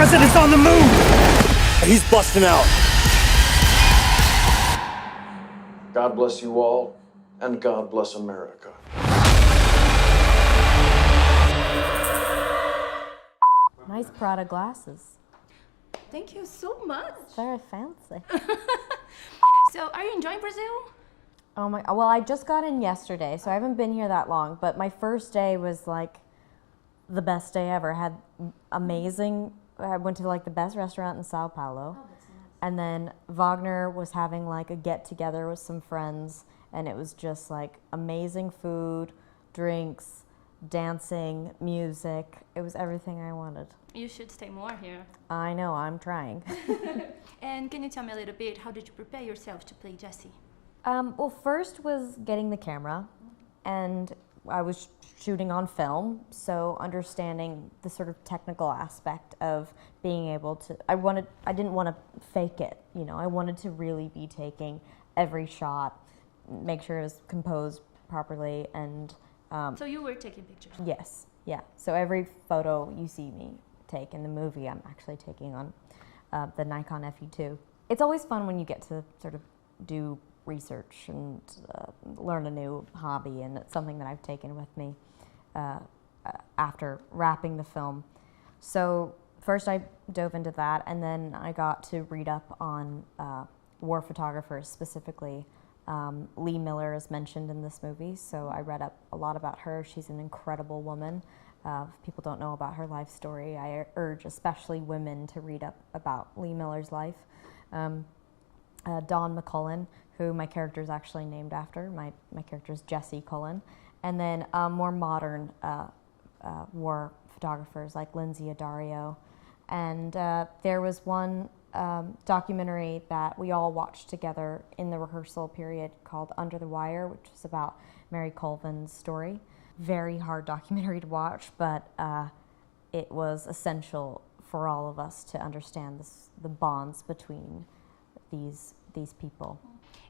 president's on the move! He's busting out. God bless you all, and God bless America. Nice Prada glasses. Thank you so much. Very fancy. So, are you enjoying Brazil? Oh my, well, I just got in yesterday, so I haven't been here that long, but my first day was like the best day ever. I went to like the best restaurant in Sao Paulo. Oh, that's nice. And then Wagner was having like a get together with some friends, and it was just like amazing food, drinks, dancing, music. It was everything I wanted. You should stay more here. I know, I'm trying. And can you tell me a little bit, how did you prepare yourself to play Jessie? Well, first was getting the camera, and I was shooting on film, so understanding the sort of technical aspect of being able to, I didn't want to fake it, you know, I wanted to really be taking every shot, make sure it was composed properly, and So you were taking pictures? yes, yeah, so every photo you see me take in the movie, I'm actually taking on the Nikon FE2. It's always fun when you get to sort of do research and learn a new hobby, and it's something that I've taken with me after wrapping the film. So first I dove into that, and then I got to read up on war photographers, specifically Lee Miller is mentioned in this movie, so I read up a lot about her. She's an incredible woman. If people don't know about her life story, I urge especially women to read up about Lee Miller's life. Dawn McCullen, who my character is actually named after. My character is Jessie Cullen. And then more modern war photographers like Lindsay Addario. And there was one documentary that we all watched together in the rehearsal period called Under the Wire, which is about Mary Colvin's story. Very hard documentary to watch, but it was essential for all of us to understand the bonds between these people.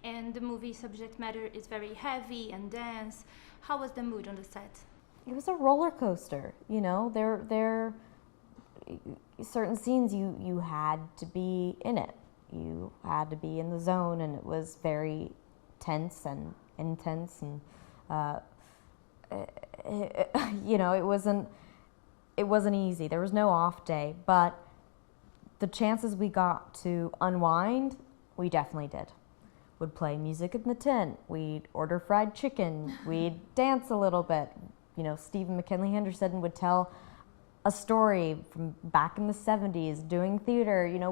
And the movie subject matter is very heavy and dense. How was the mood on the set? It was a roller coaster, you know. There certain scenes you had to be in it. You had to be in the zone, and it was very tense and intense, and you know, it wasn't easy. There was no off day, but the chances we got to unwind, we definitely did. We'd play music in the tent, we'd order fried chicken, we'd dance a little bit. You know, Stephen McKinley Henderson would tell a story from back in the 70s doing theater. You know,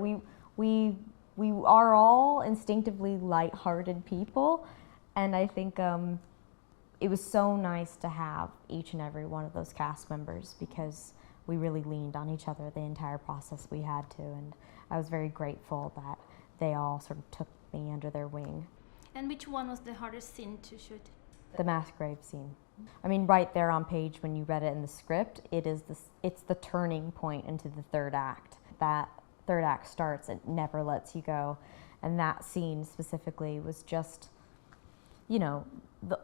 we are all instinctively lighthearted people, and I think it was so nice to have each and every one of those cast members, because we really leaned on each other the entire process we had to, and I was very grateful that they all sort of took me under their wing. And which one was the hardest scene to shoot? The mass grave scene. I mean, right there on page when you read it in the script, it's the turning point into the third act. That third act starts, it never lets you go, and that scene specifically was just, you know,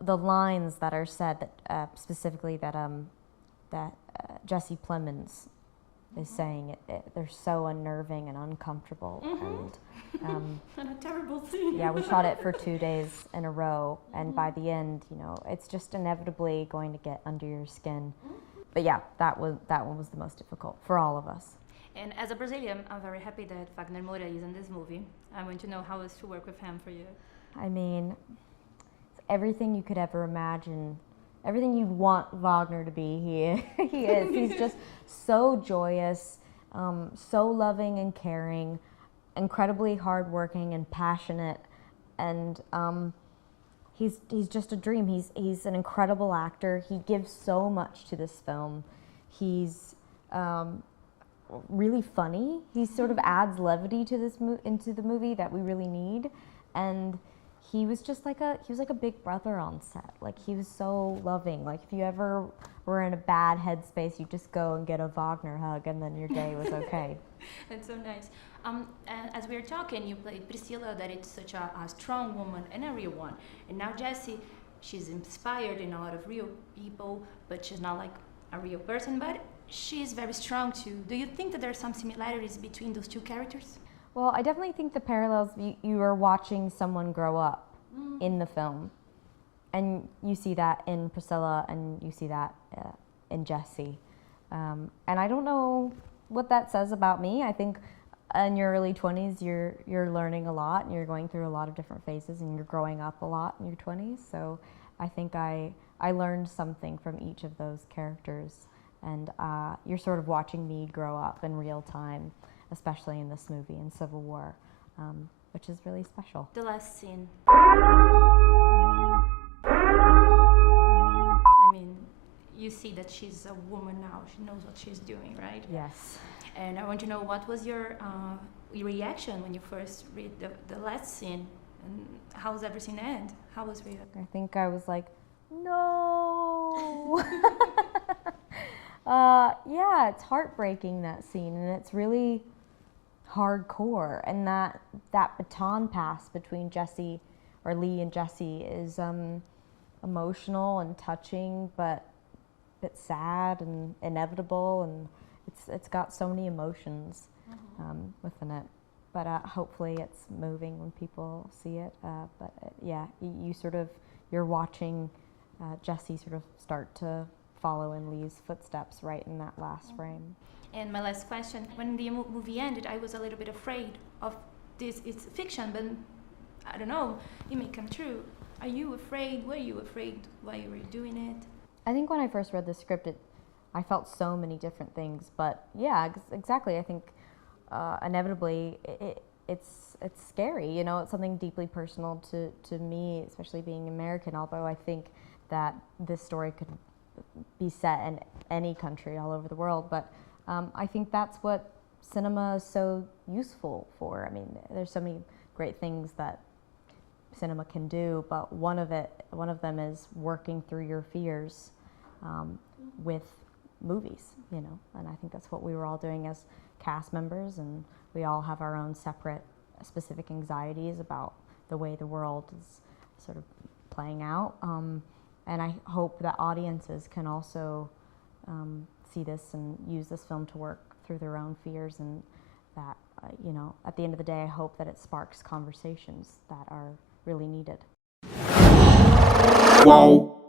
the lines that are said that specifically that Jesse Plemons is saying, they're so unnerving and uncomfortable. And a terrible scene. yeah, we shot it for 2 days in a row, and by the end, you know, it's just inevitably going to get under your skin. But yeah, that one was the most difficult for all of us. And as a Brazilian, I'm very happy that Wagner Moura is in this movie. I want to know how it is to work with him for you. I mean, everything you could ever imagine, everything you'd want Wagner to be, he is. He's just so joyous, so loving and caring, incredibly hardworking and passionate, and he's just a dream. He's an incredible actor. He gives so much to this film. He's really funny. He sort of adds levity to this into the movie that we really need, and he was just like a big brother on set. Like, he was so loving. Like, if you ever were in a bad headspace, you just go and get a Wagner hug, and then your day was okay. That's so nice. And as we were talking, you played Priscilla, that it's such a strong woman and a real one. And now Jessie, she's inspired in a lot of real people, but she's not like a real person. But she's very strong too. Do you think that there are some similarities between those two characters? Well, I definitely think the parallels, you are watching someone grow up in the film. And you see that in Priscilla and you see that in Jessie. And I don't know what that says about me. I think in your early 20s, you're learning a lot and you're going through a lot of different phases and you're growing up a lot in your 20s. So I think I learned something from each of those characters. And you're sort of watching me grow up in real time, especially in this movie, in Civil War, which is really special. The last scene. You see that she's a woman now. She knows what she's doing, right? Yes. And I want to know, what was your reaction when you first read the last scene? And how does everything end? How was it? I think I was like, no. Yeah, it's heartbreaking, that scene, and it's really hardcore. And that baton pass between Jessie, or Lee and Jessie, is emotional and touching, but a bit sad and inevitable, and it's got so many emotions within it. But hopefully it's moving when people see it. But yeah, you're watching Jessie sort of start to follow in Lee's footsteps right in that last frame. And my last question, when the movie ended, I was a little bit afraid of this. It's fiction, but I don't know, it may come true. Are you afraid? Were you afraid while you were doing it? I think when I first read the script, I felt so many different things. But yeah, exactly. I think inevitably it's scary. You know, it's something deeply personal to me, especially being American. Although I think that this story could be set in any country all over the world. But I think that's what cinema is so useful for. I mean, there's so many great things that cinema can do, but one of them is working through your fears with movies, you know, and I think that's what we were all doing as cast members, and we all have our own separate specific anxieties about the way the world is sort of playing out, and I hope that audiences can also see this and use this film to work through their own fears, and that, you know, at the end of the day, I hope that it sparks conversations that are really needed. Whoa.